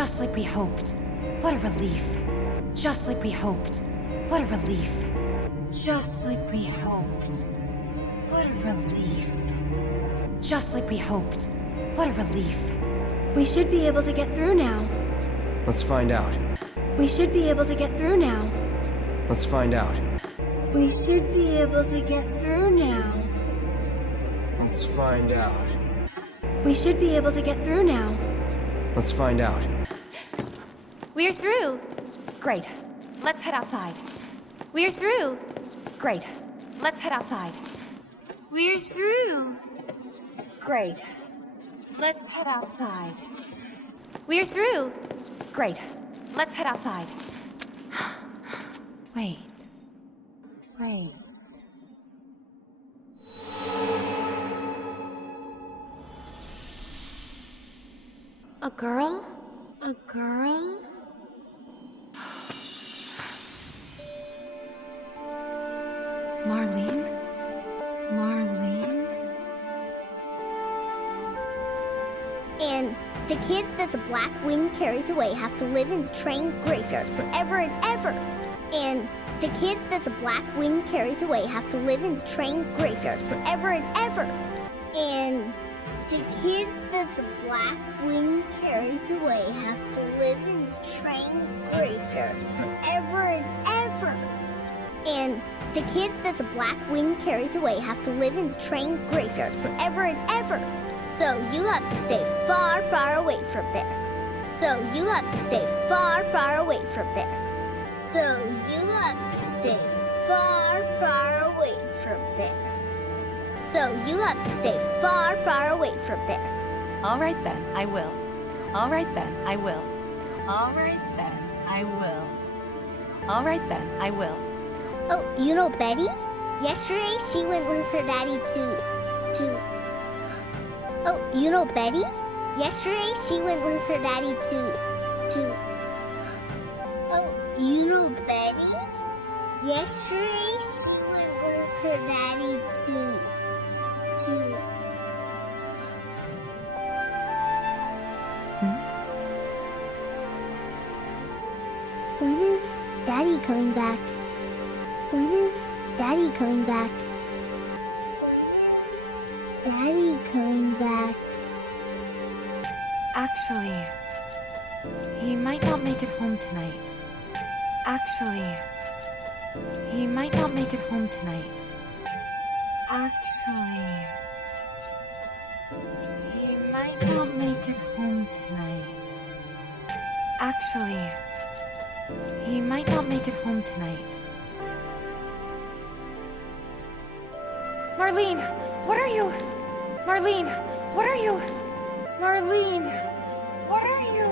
Just like we hoped. What a relief. Just like we hoped. What a relief. Just like we hoped. What a relief. Just like we hoped. What a relief. We should be able to get through now. Let's find out. We should be able to get through now. Let's find out. We should be able to get through now. Let's find out. We should be able to get through now. Let's find out. We're through. Great. Let's head outside. We're through. Great. Let's head outside. We're through. Great. Let's head outside. We're through. Great. Let's head outside. Wait. Wait. A girl? A girl? Marlene? Marlene? And the kids that the Black Wind carries away have to live in the train graveyard forever and ever. And the kids that the Black Wind carries away have to live in the train graveyard forever and ever. And the kids that the Black Wind carries away have to live in the train graveyard forever and ever. And the kids that the Black Wind carries away have to live in the train graveyard forever and ever. So you have to stay far, far away from there. So you have to stay far, far away from there. So you have to stay far, far away from there. So you have to stay far, far away from there. All right then, I will. All right then, I will. All right then, I will. All right then, I will. Oh, you know Betty? Yesterday she went with her daddy to... Oh, you know Betty? Yesterday she went with her daddy to... Oh, you know Betty? Yesterday she went with her daddy to... When is Daddy coming back? When is Daddy coming back? When is Daddy coming back? Actually, he might not make it home tonight. Actually, he might not make it home tonight. Actually, he might not make it home tonight. Actually, he might not make it home tonight. Marlene, what are you? Marlene, what are you? Marlene, what are you?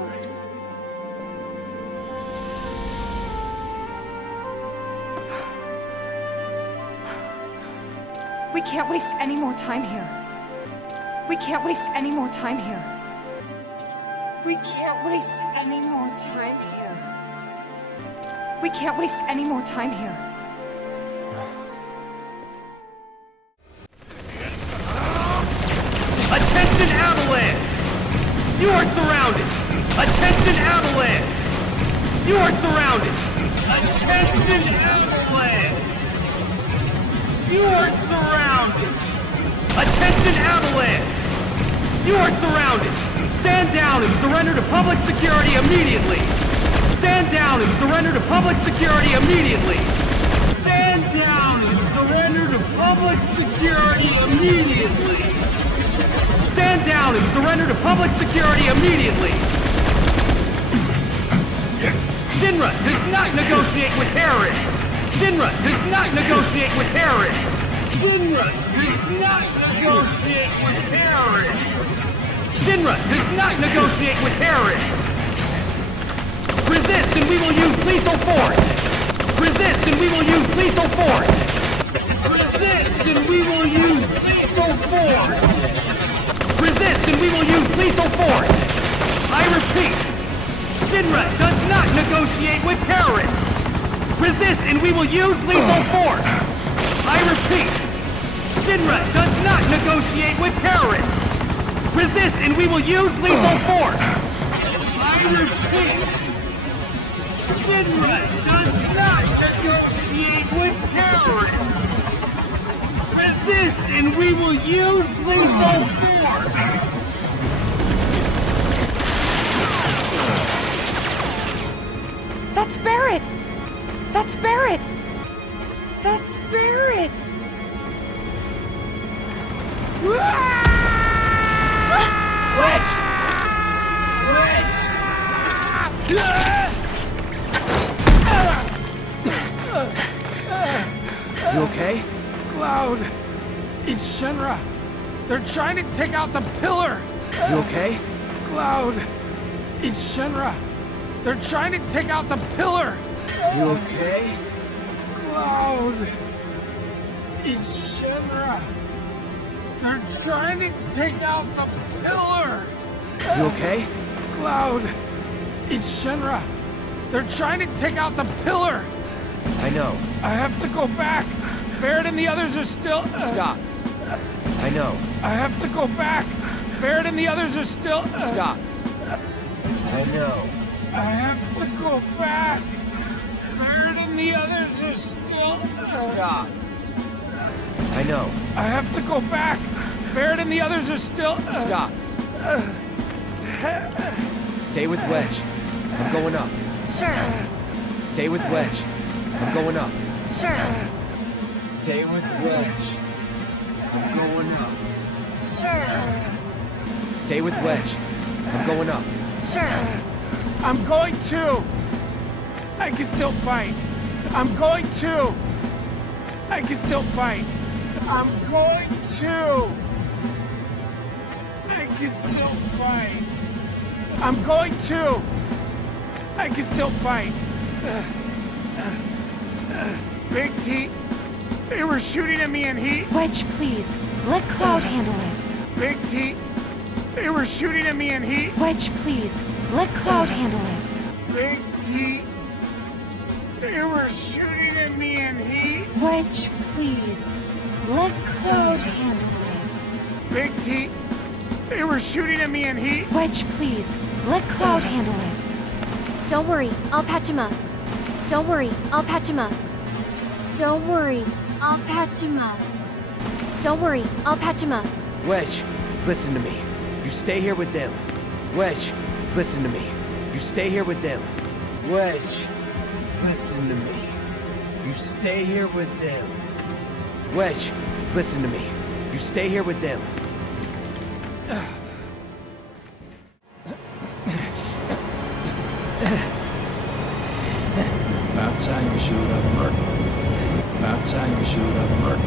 We can't waste any more time here. We can't waste any more time here. We can't waste any more time here. We can't waste any more time here. Attention avalanche! You are surrounded! Attention avalanche! You are surrounded! Attention avalanche! You are surrounded! Attention avalanche! You are surrounded! Stand down and surrender to public security immediately! Stand down and surrender to public security immediately! Stand down and surrender to public security immediately! Stand down and surrender to public security immediately! Shinra does not negotiate with terrorists! Shinra does not negotiate with terrorists! Shinra does not negotiate with terrorists! Shinra does not negotiate with terrorists! Resist and we will use lethal force! Resist and we will use lethal force! Resist and we will use lethal force! Resist and we will use lethal force! I repeat, Shinra does not negotiate with terrorists! Resist and we will use lethal force! I repeat, Shinra does not negotiate with terrorists! Resist and we will use lethal force! I understand. Shinra does not associate with terrorism. Resist and we will use lethal force. That's Barrett! That's Barrett! That's Barrett! Wedge! You okay? Cloud! It's Shinra! They're trying to take out the pillar! You okay? Cloud! It's Shinra! They're trying to take out the pillar! You okay? Cloud! It's Shinra! They're trying to take out the pillar! You okay? Cloud! It's Shinra! They're trying to take out the pillar! I know. I have to go back! Barrett and the others are still... Stop. I know. I have to go back! Barrett and the others are still... Stop. I know. I have to go back! Barrett and the others are still... Stop. I know. I have to go back! Barrett and the others are still... Stop. Stay with Wedge. I'm going up. Sure, Stay with Wedge. I'm going up. sure, Stay with Wedge. I'm going up. sure, Stay with Wedge. I'm going up. sure. I'm going to! I can still fight! I'm going to! I can still fight! I'm going to! I can still fight! I'm going to! I can still fight! Biggs, they were shooting at me and Wedge, please. Let Cloud handle it. Biggs, they were shooting at me and Wedge, please. Let Cloud handle it. Biggs, they were shooting at me and Wedge, please. Let Cloud handle it. Biggs, they were shooting at me and Wedge, please. Let Cloud handle it. Don't worry, I'll patch him up. Don't worry, I'll patch him up. Don't worry, I'll patch him up. Don't worry, I'll patch him up. Wedge, listen to me. You stay here with them. Wedge, listen to me. You stay here with them. Wedge, listen to me. You stay here with them. Wedge, listen to me. You stay here with them. About time you showed up, Mark. About time you showed up, Mark.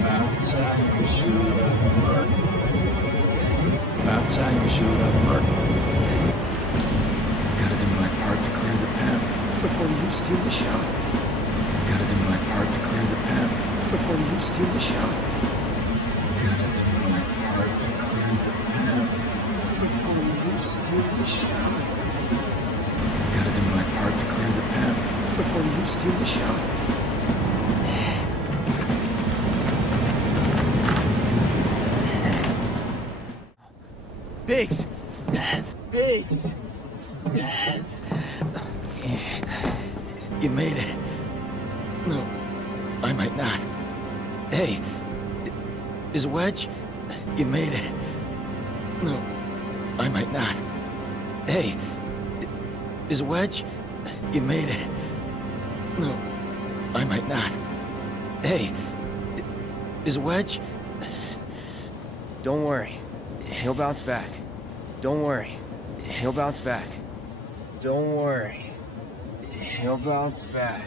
About time you showed up, Mark. About time you showed up, Mark. Gotta do my part to clear the path before you steal the show. Gotta do my part to clear the path before you steal the show. Gotta do my part to clear the path before you steal the show. Gotta do my part to clear the path before you steal the show. Biggs! Biggs! You made it. No, I might not. Hey, is Wedge? You made it. No, I might not. Hey, is Wedge? You made it. No, I might not. Hey, is Wedge? Don't worry. He'll bounce back. Don't worry. He'll bounce back. Don't worry. He'll bounce back.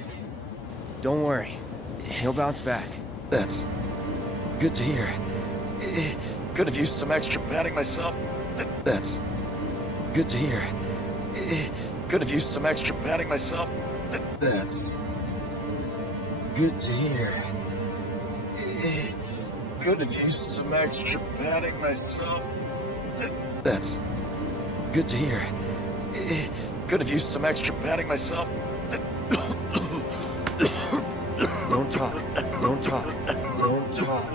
Don't worry. He'll bounce back. That's good to hear. Could have used some extra padding myself. That's good to hear. Could have used some extra padding myself. That's good to hear. Could have used some extra padding myself. That's good to hear. Could have used some extra padding myself. Don't talk. Don't talk. Don't talk.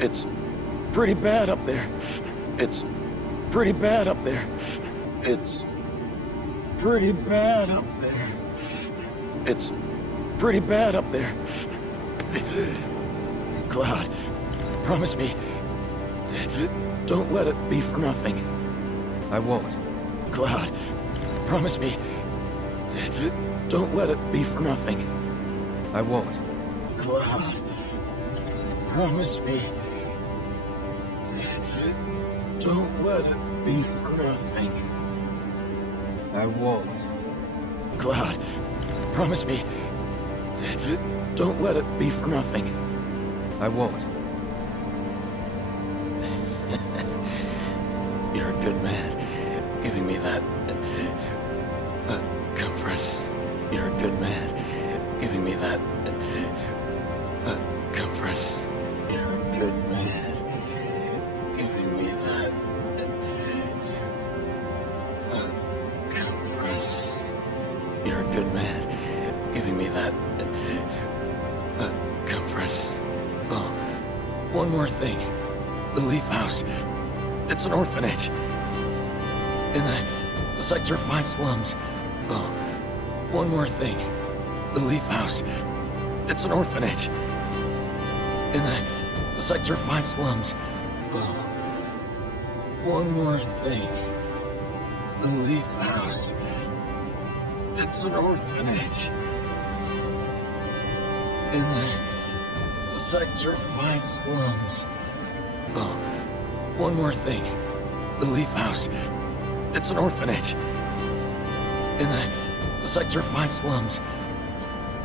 It's pretty bad up there. It's pretty bad up there. It's pretty bad up there. It's pretty bad up there. Cloud, promise me, don't let it be for nothing. I won't. Cloud, promise me, don't let it be for nothing. I won't. Cloud, promise me, don't let it be for nothing. I won't. Cloud, promise me, don't let it be for nothing. I won't. You're a good man, giving me that comfort. You're a good man, giving me that comfort. You're a good man, giving me that comfort. You're a good man, giving me that comfort. Oh, one more thing. The Leaf House. It's an orphanage. In the Sector 5 slums. Oh, one more thing. The Leaf House. It's an orphanage. In the Sector 5 slums. Oh, one more thing. The Leaf House. It's an orphanage. In the Sector 5 slums. Oh, one more thing. The Leaf House. It's an orphanage. In the Sector 5 slums.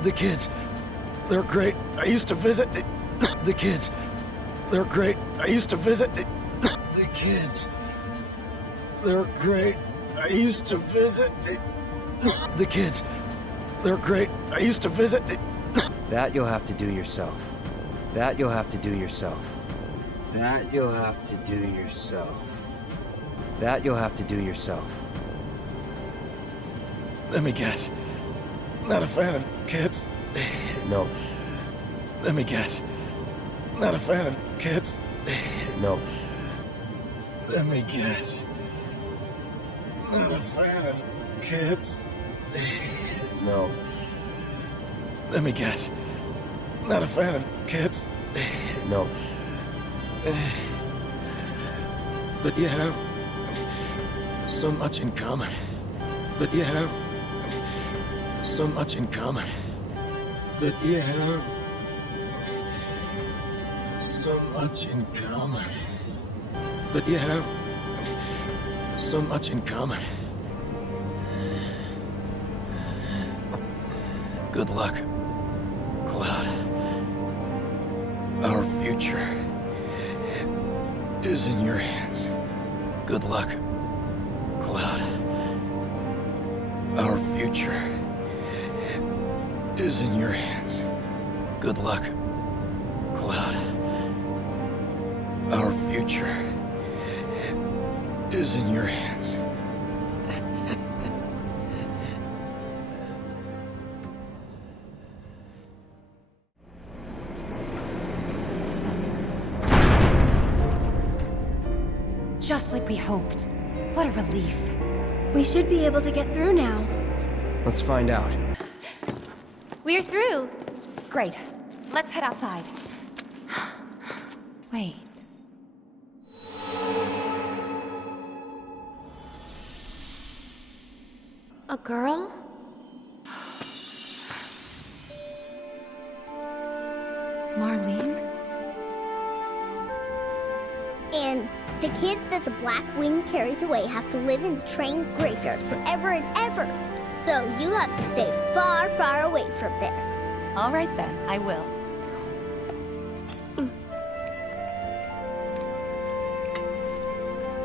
The kids, they're great. I used to visit the kids. They're great. I used to visit the kids. They're great. I used to visit the kids. They're great. I used to visit That you'll have to do yourself. That you'll have to do yourself. That you'll have to do yourself. That you'll have to do yourself. Let me guess. Not a fan of kids. No. Let me guess. Not a fan of kids. No. Let me guess. Not a fan of kids. No. Let me guess. Not a fan of kids. No. But you have so much in common. But you have so much in common. But you have so much in common. But you have so much in common. Good luck, Cloud. Our future is in your hands. Good luck, Cloud. Our future is in your hands. Good luck, Cloud. Our future is in your hands. Just like we hoped. What a relief. We should be able to get through now. Let's find out. We're through. Great. Let's head outside. Wait. A girl? Marlene? And the kids that the Black Wind carries away have to live in the train graveyard forever and ever. So you have to stay far, far away from there. All right then, I will.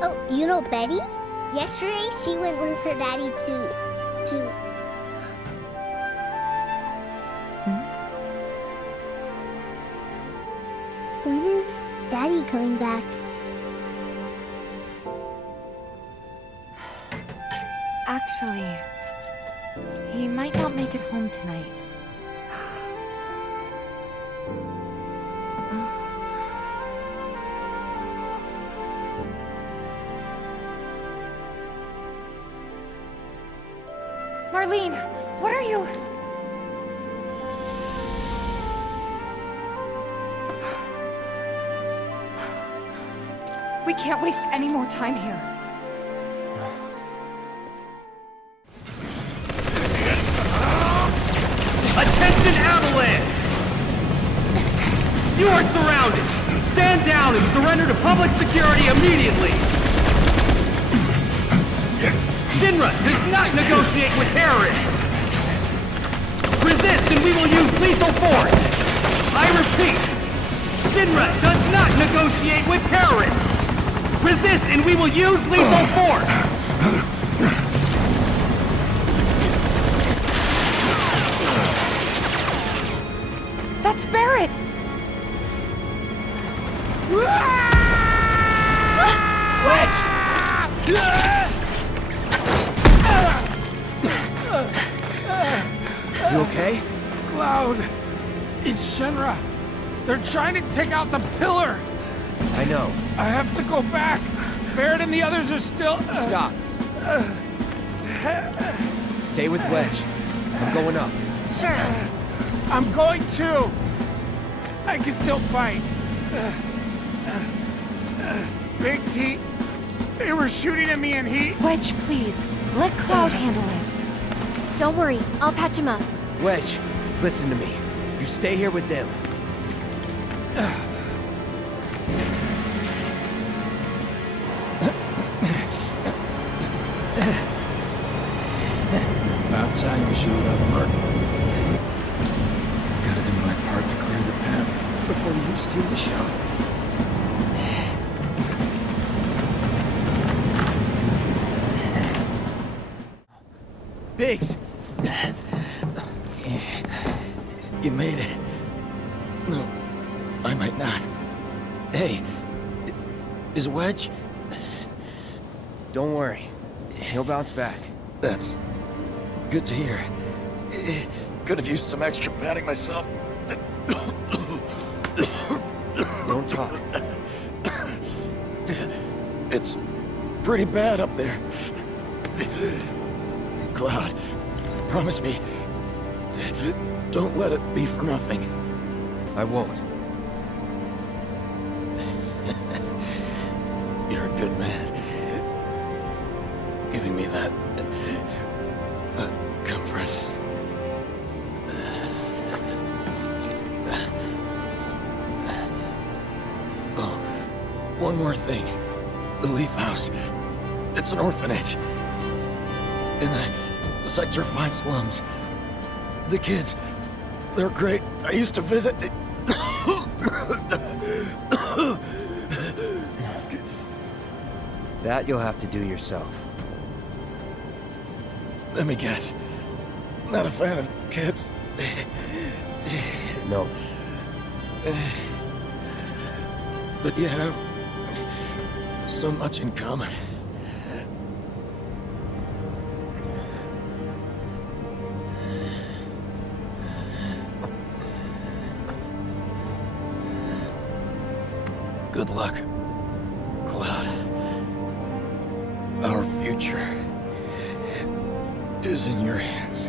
Oh, you know Betty? Yesterday, she went with her daddy to... When is Daddy coming back? Actually, he might not make it home tonight. Marlene, what are you? We can't waste any more time here. Attention, Avalanche! You are surrounded! Stand down and surrender to public security immediately! Shinra does not negotiate with terrorists! Resist and we will use lethal force! I repeat, Shinra does not negotiate with terrorists! Resist and we will use lethal force! That's Barrett! You okay? Cloud! It's Shinra! They're trying to take out the pillar! I know. I have to go back! Barrett and the others are still... Stop. Stay with Wedge. I'm going up. Sure. I'm going too! I can still fight. Biggs, they were shooting at me and he... Wedge, please. Let Cloud handle it. Don't worry, I'll patch him up. Wedge, listen to me. You stay here with them. About time you showed up, Mark. Gotta do my part to clear the path before you steal the show. Biggs! You made it. No, I might not. Hey, is Wedge? Don't worry. He'll bounce back. That's good to hear. Could have used some extra padding myself. Don't talk. It's pretty bad up there. Cloud, promise me, don't let it be for nothing. I won't. You're a good man. Giving me that comfort. Oh, one more thing. The Leaf House. It's an orphanage. In the Sector 5 slums. The kids, they're great. I used to visit. That you'll have to do yourself. Let me guess. Not a fan of kids. No. But you have so much in common. Good luck, Cloud. Our future is in your hands.